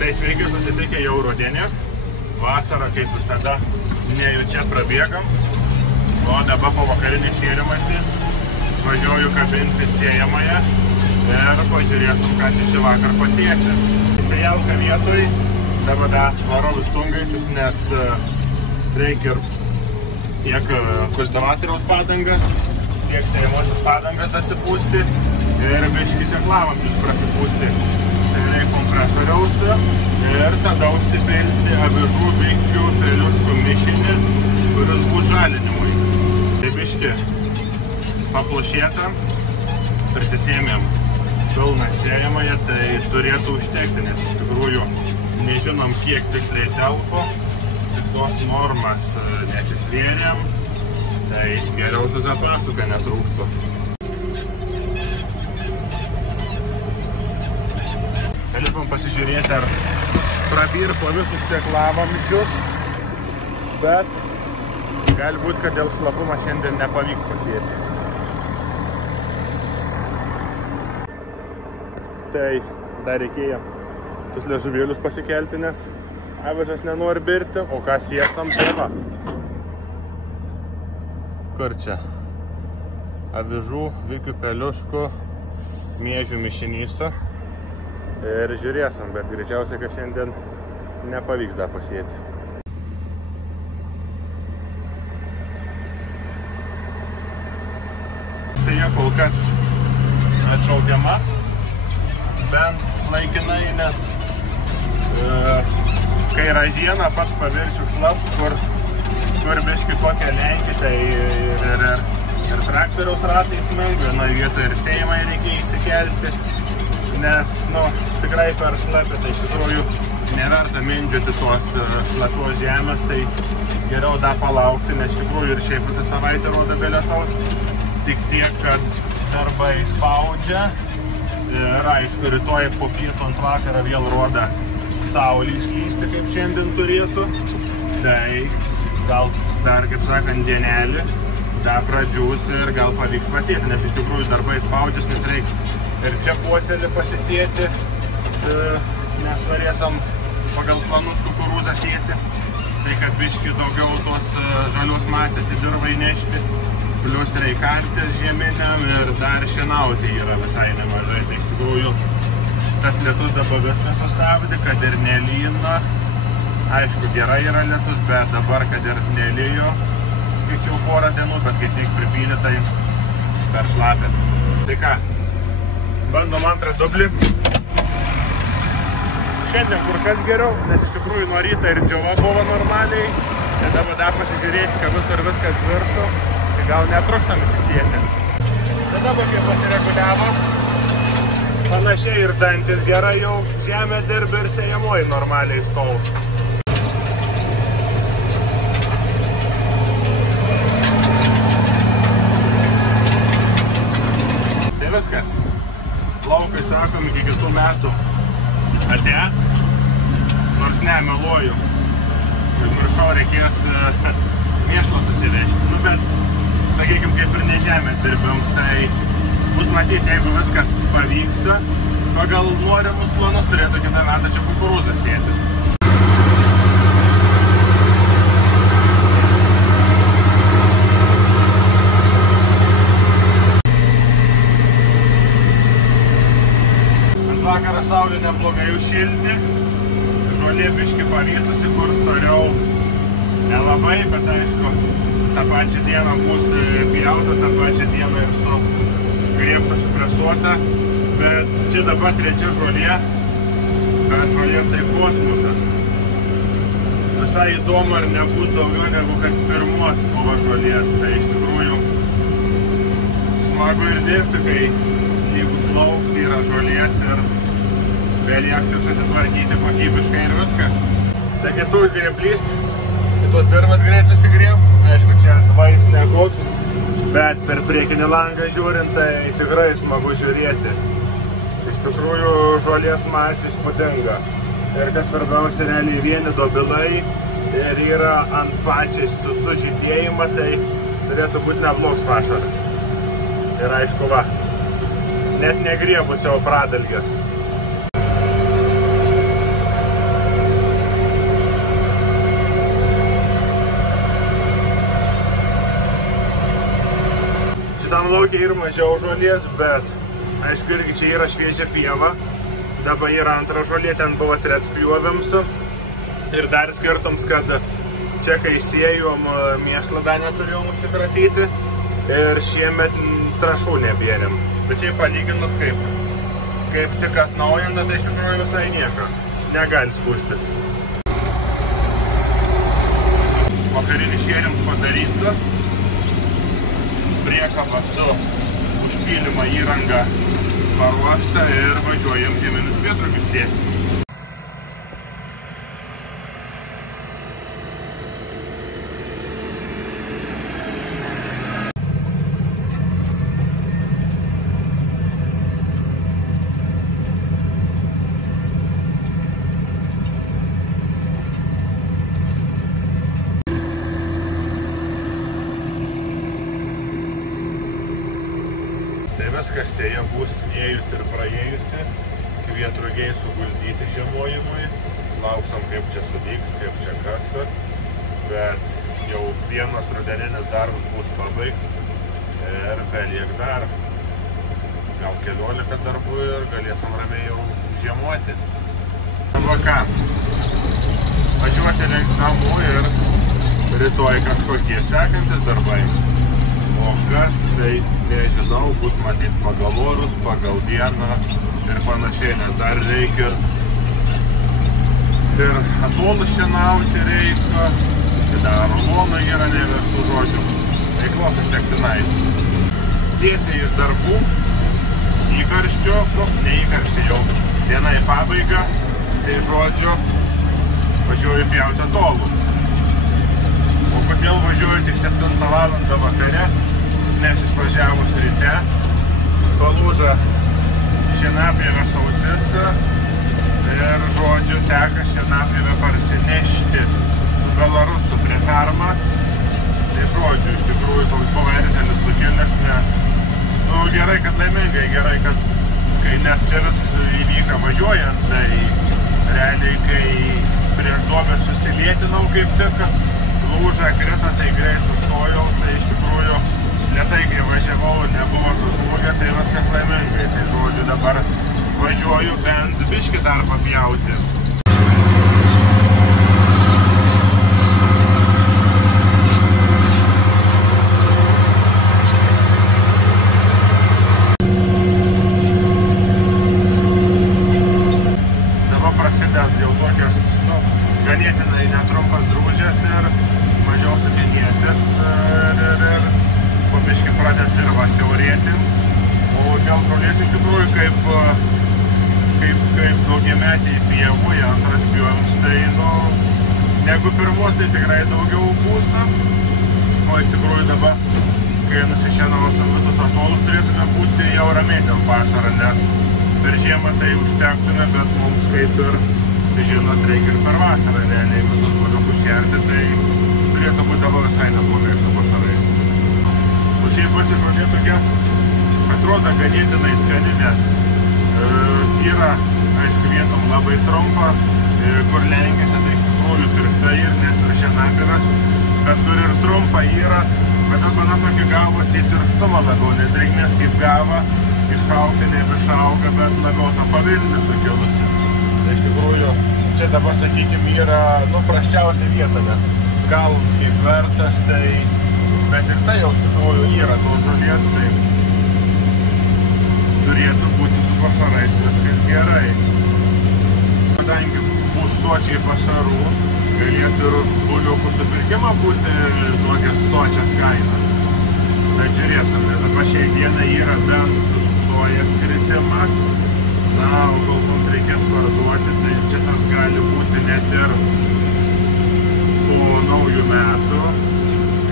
Tai sveiki susitikę jau rudenį. Vasarą, kaip visada, nejučia prabėgam. O dabar po vakarinį šėrimąsi važiuoju kabinti sėjamąją ir pažiūrėsim, ką čia šį vakar pasiekti. Įsėjauka vietoj, dabar varau į stungaičius, nes reikia ir tiek kultivatoriaus padangas, tiek sėjamosios padangas dasipūsti ir biškis ir lavampius prasipūsti. Tai reikia kompresoriaus ir tada užsipilti avižų, vikių, triliuškų mišinį, kuris bus žalinimui. Tai biški paplušėta, pritisėmėm pilną sėjamąją, tai turėtų užtekti, nes iš tikrųjų nežinom, kiek tiksliai telpo, tik tos normas nesisvėrėm, tai geriau su zapasu, kad netrūktų. Galėtum pasižiūrėti, ar prabirpo visus tiek lavamzdžius, bet galbūt, kad dėl šlapumą šiandien nepavyks pasėti. Tai dar reikėjo tus liežuvėlius pasikelti, nes avižas nenori birti, o ką sėsam, tai va. Kur čia? Avižų, vikių, peliuškų, miežių mišinysą. Ir žiūrėsim, bet greičiausiai, kad šiandien nepavyks dar pasėti. Sėja kol kas atšaukiama, bent laikinai, nes kai ražiena pats paviršių šlaps, kur biški kokią lenki, tai ir traktoriaus ratai smaigo, vienoje vietoje ir sėjimai reikia įsikelti. Nes, tikrai per šlapę, tai iš tikrųjų neverta mindžioti tos šlapios žemės, tai geriau dar palaukti, nes iš tikrųjų ir šiaip visą savaitę rodo be lietaus. Tik tiek, kad darbai spaudžia ir aišku, rytoj po pietų ant vakarą vėl rodo saulį išlysti, kaip šiandien turėtų. Tai gal dar, kaip sakant, dienelį, dar pradžiūs ir gal pavyks pasėti, nes iš tikrųjų darbai spaudžias, nes reikia ir čia puoselį pasisėti, nes norėsim pagal planus kukurūzą sėti. Tai kad biški daugiau tos žalios masės į dirvą įnešti, plius reikia kartis žieminiam ir dar šienauti yra visai nemažai. Tai iš tikrųjų tas lietus dabar viską sustabdė, kad ir nelyno. Aišku, gerai yra lietus, bet dabar, kad ir nelyjo, skaičiau porą dienų, bet kai tik pripylė, tai per šlapę. Tai ką? Bandom antrą dublį. Šiandien kur kas geriau, nes iš tikrųjų nuo ryto ir džiova buvo normaliai. Ir dabar dar pasižiūrėti, kad visur viskas virtų, tai gal netrukstam įsisėti. Tai dabar kaip pasireguliavo, panašiai ir dantis gerai jau žemė dirbi ir sėjamoji normaliai stovi. Tai viskas. Laukai, sakom, iki kitų metų atėjo, nors nemeluoju, miršau reikės mėšlo susivežti. Bet, sakykim, kaip ir ne žemės dirbėms, tai bus matyti, jeigu viskas pavyks, pagal norimus planus turėtų kitą metą čia kukurūzą sėtis. Vakarą saulė neblogai užšilti, žolė biški pavytusi, kur storiau nelabai, bet aišku, tą pačią dieną bus pjauta, tą pačią dieną ir su griebta supresuota, bet čia dabar trečia žolė, bet žolės tai kosmosas. Visai įdomu, ar nebus daugiau negu kad pirmos buvo žolės, tai iš tikrųjų smagu ir dirbti, kai lygus lauks yra žolės ir beliekti susitvarkyti kokybiškai ir viskas. Tai kitų grėblys, kitos dirvas greit susigrėb, aišku, čia vais nekoks, bet per priekinį langą žiūrint, tai tikrai smagu žiūrėti. Iš tikrųjų, žolės masė įspūdinga. Ir kas svarbiausia, realiai vieni dobilai ir yra ant pačiais su žydėjimą, tai turėtų būti neblogs pašaras. Ir aišku, va, net negriebus jau pradalgės. truputį ir mažiau žolės, bet aišku irgi čia yra šviežia pieva. Dabar yra antra žolė, ten buvo tretspjūviams. Ir dar skirtums, kad čia kai sėjom mėšlą dar neturėjom užsikratyti ir šiemet trašų nebėrėm. Bet čia palyginus kaip tik atnaujinta, tai iš tikrųjų visai nieko. Negali skūstis. Vakarinį šėrims padaryta. Priekaba su užpylimo įranga paruošta ir važiuojam žieminius pietrugius tiekti. Viskas sėja bus ėjusi ir praėjusi, kvietrugiai suguldyti žiemojimui, lauksim kaip čia sudyks, kaip čia kas, bet jau vienas rudeninis darbas bus pabaigts ir beliek dar gal 14 darbų ir galėsim ramiai jau žiemoti. Va ką, važiuoti link namų ir rytoj kažkokie sekantis darbai. O kas, tai nežinau, bus matyt pagal orus, pagal dieną ir panašiai, nes dar reikia ir atolus šienauti reikia, ir dar rulonai yra neverstų žodžių, veiklos užtektinai. Tiesiai iš darbų, įkarščio, ne įkarščio jau, diena į pabaigą, tai žodžiu, važiuoju pjauti atolų. O kodėl važiuoju tik 7 valandą vakare, nes išvažiavus ryte, palūža šienapjovė sausis ir žodžiu teka šienapjovė parsinešti su Belarusų prie fermas. Tai žodžiu, iš tikrųjų toks buvo erzelis sukėlęs, nes gerai, kad laimingai, gerai, kad nes čia viskas įvyka važiuojant, tai realiai, kai prieš duobę susilietinau kaip tik, lūža krito, tai greit sustojau, tai iš tikrųjų lėtai, kai važiavau, nebuvo tų smūgio, tai viskas laimingai. Tai žodžiu, dabar važiuoju bent biškį dar papjauti. Dabar prasideda jau tokios, ganėtinai netrumpas drūžės ir mažiau sutinėtis ir po biškį pradeda dirvą siaurėti. O dėl žolės iš tikrųjų kaip daugiametiai pievų, antras pjūviams, tai negu pirmos, tai tikrai daugiau būsta. O iš tikrųjų dabar, kai nusišienausim visus atolus, turėtume būti jau ramiai dėl pašarą, nes per žiemą tai užtektume, bet mums kaip ir, žinot, reikia ir per vasarą realiai visus buliukus šerti, tai turėtų būti dabar visai neblogai su pašarais. O šiaip pati žolė tokia atrodo ganėtinai skani, nes yra, aišku, vietom labai trumpa, kur lenkiasi, tai iš tikrųjų tiršta ir net ir šienapjovės, bet kur ir trumpa yra, bet dabar tokia gavosi į tirštumą labiau, nes drėgmės kaip gava, išaugti nebešauga, bet labiau tą pavilnį sukilusi. Tai iš tikrųjų, čia dabar, sakykime, yra prasčiausia vieta, nes galams kaip vertas, tai bet ir tai jau iš tikrųjų yra tos žolės, tai turėtų būti su pašarais viskas gerai. Kadangi bus sočiai pašarų, galėtų ir už buliukų supirkimą būti tokias sočias kainas. Bet žiūrėsim, nes dabar šiai dienai yra bent sustojęs kritimas. Na, o gal mums reikės parduoti, tai čia tas gali būti net ir po naujų metų.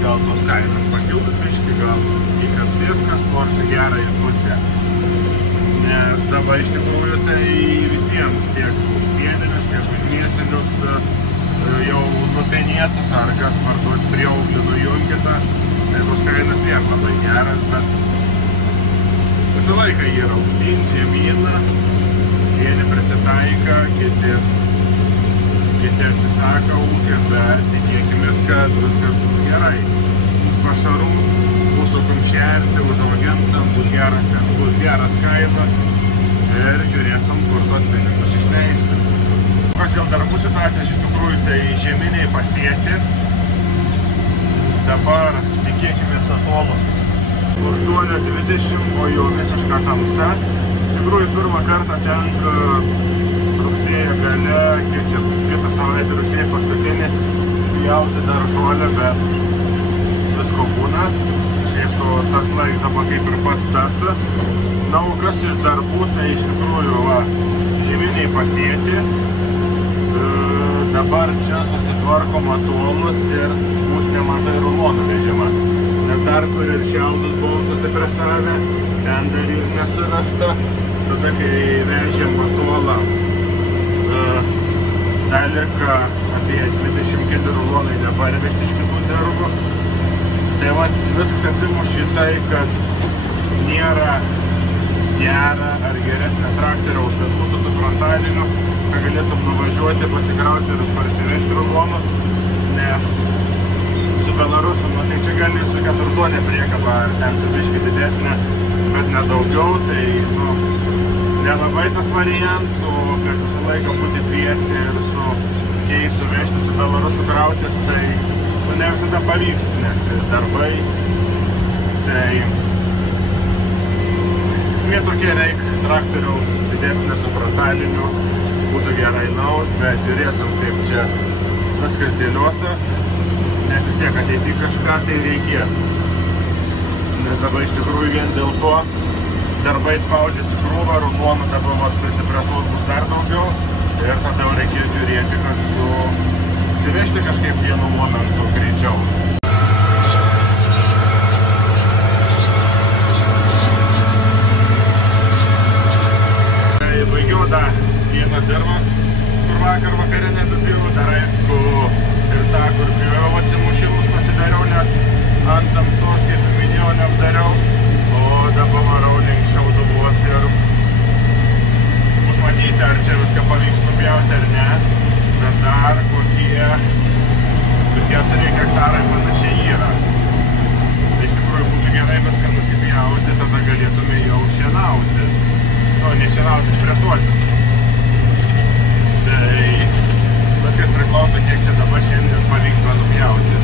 Gal tos kainos pakiltų biškį, gal įkapsės kas nors į gerąją pusę. Nes dabar iš tikrųjų tai visiems tiek už pieninius, tiek už mėsinius jau nupenėtus, ar kas parduoti prieauglį nujungitą, tai tos kainos tiek labai geras, bet visą laiką yra aukštyn, žemyn, vieni prisitaika, kiti atsisako ūkį, bet tikėkimės, kad viskas bus gerai. Bus pašarų, bus pasukom šerti, užauginsim, bus geras kainas ir žiūrėsim, kur tos pinigus išleisti. Kas dėl darbų situacijos, iš tikrųjų, tai žieminiai pasėti. Dabar tikėkime atolus. 8:20, o jau visiška tamsa. Iš tikrųjų, pirmą kartą tenka rugsėjo gale, kiek čia kitą savaitę rugsėjo paskutinį, pjauti daržolę, bet visko būna. Šiaip tas laikas dabar kaip ir pats tas. Na, o kas iš darbų, tai iš tikrųjų žieminiai pasėti. Dabar čia susitvarkom atolus ir bus nemažai rulonų vežima. Nes dar kur ir šiaudus buvom susipresavę, ten dar ir nesuvežta. Tada, kai vežėm atolą, dar lika apie 24 rulonai neparvežti iš kitų dervų. Tai viskas atsimušė į tai, kad nėra gerą ar geresnę traktoriaus, kad būtų su frontaliniu, kad galėtum nuvažiuoti, pasikrauti ir parsivežti rulonus, nes su Belarusu, tai čia gali su 4 priekaba, ar ten su biškį didesnė, bet nedaugiau, tai nelabai tas variantas, o kad visą laiką būti dviesi ir su keisu vežti su Belarusu krautis, tai ne visada pavyksta, nes darbai, tai esmė tokie reikia traktoriaus didesnė su frontaliniu, būtų gerai naus, bet žiūrėsim, kaip čia viskas dėliosios, nes vis tiek ateity kažką tai reikės. Nes dabar iš tikrųjų vien dėl to darbai spaudžiasi krūvą, rulonų dabar prisipresuos bus dar daugiau ir tada jau reikės žiūrėti, kad susivežti kažkaip vienu momentu greičiau. Baigiau dar vieną dirvą, kur vakar vakarinę dupėjau, dar aišku ir tą, kur pjojau atsimušimus pasidariau, nes ant tamsos, kaip minėjau, neapdariau, o dabar varau link Šiauduvos ir bus matyti, ar čia viską pavyks nupjauti ar ne, bet dar kokie 4 hektarai panašiai yra. Tai iš tikrųjų būtų gerai viską nusipjauti, tada galėtume jau šienautis. Nešienautis presuotis. Tai viskas priklauso, kiek čia dabar šiandien pavyktų nupjauti.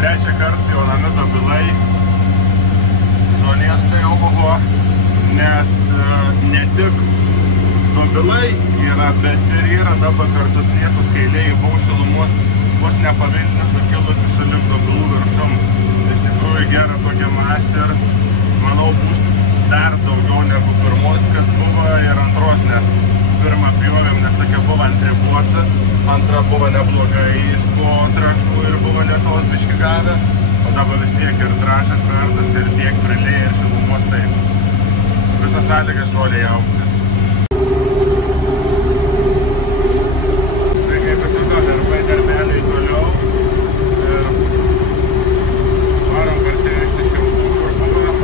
Trečią kartą jaunami dobilai žolės tai jau buvo, nes ne tik dobilai yra, bet ir yra dabar kartu lietus kailiai, buvo šilumos, vos nepavilnės sukilusi su link dobilų viršum. Iš tikrųjų gera tokia masė ir manau bus dar daugiau negu pirmos, kad buvo ir antros, nes pirmą pjovėm, nes tokia buvo ant ribos, antra buvo neblogai iš po trašų ir buvo lietos biški gavę, o dabar vis tiek ir trašas vertas ir tiek priliai ir šilumos, tai visas sąlygas žoliai augti. Darbeliai toliau ir varom parsivežti šiaudų, kur buvo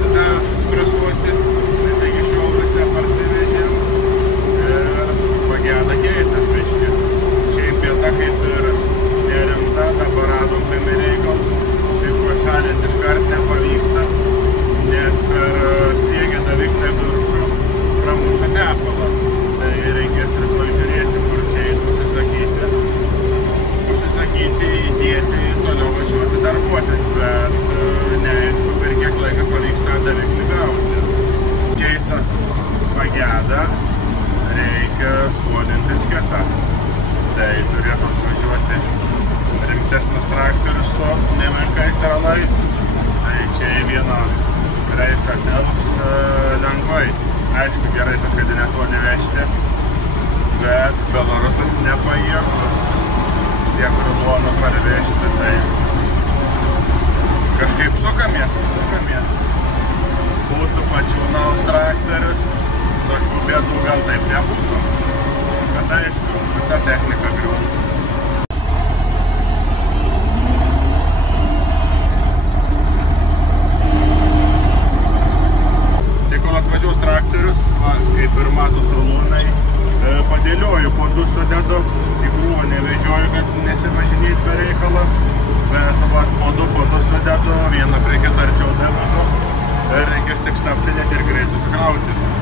tada presuoti, nes iki šiol vis neparsivežėm ir pagėda keistas biškį. Šiaip vieta kaip ir nerimta, dabar radom reikals, taip pašalinti iškart nepavyksta, nes per sniegę daviklią viršų pramuša tepalą. Tai reikės rytoj žiūrėti, kur čia užsisakyti, įdėti, toliau važiuoti darbuotis, bet neaišku, per kiek laiką pavyks tą daviklį gauti. Keisas pagėda, reikia skolintis kitą. Tai turėtų atvažiuoti rimtesnis traktorius su nemenkais tralais. Tai čia į vieną reisą telps lengvai. Aišku, gerai tas, kad neto nevežti, bet Belarusas nepajėgus tiek rulonų parvežti, tai kažkaip sukamės. Būtų pačių naus traktorius, tokių bėdų gal taip nebūtų, bet aišku, visa technika griūna. Tai kol atvažiuos traktorius, kaip ir dedu, vieną prie kito arčiau dedu, ir reikės tik stabtelėti ir greit susikrauti.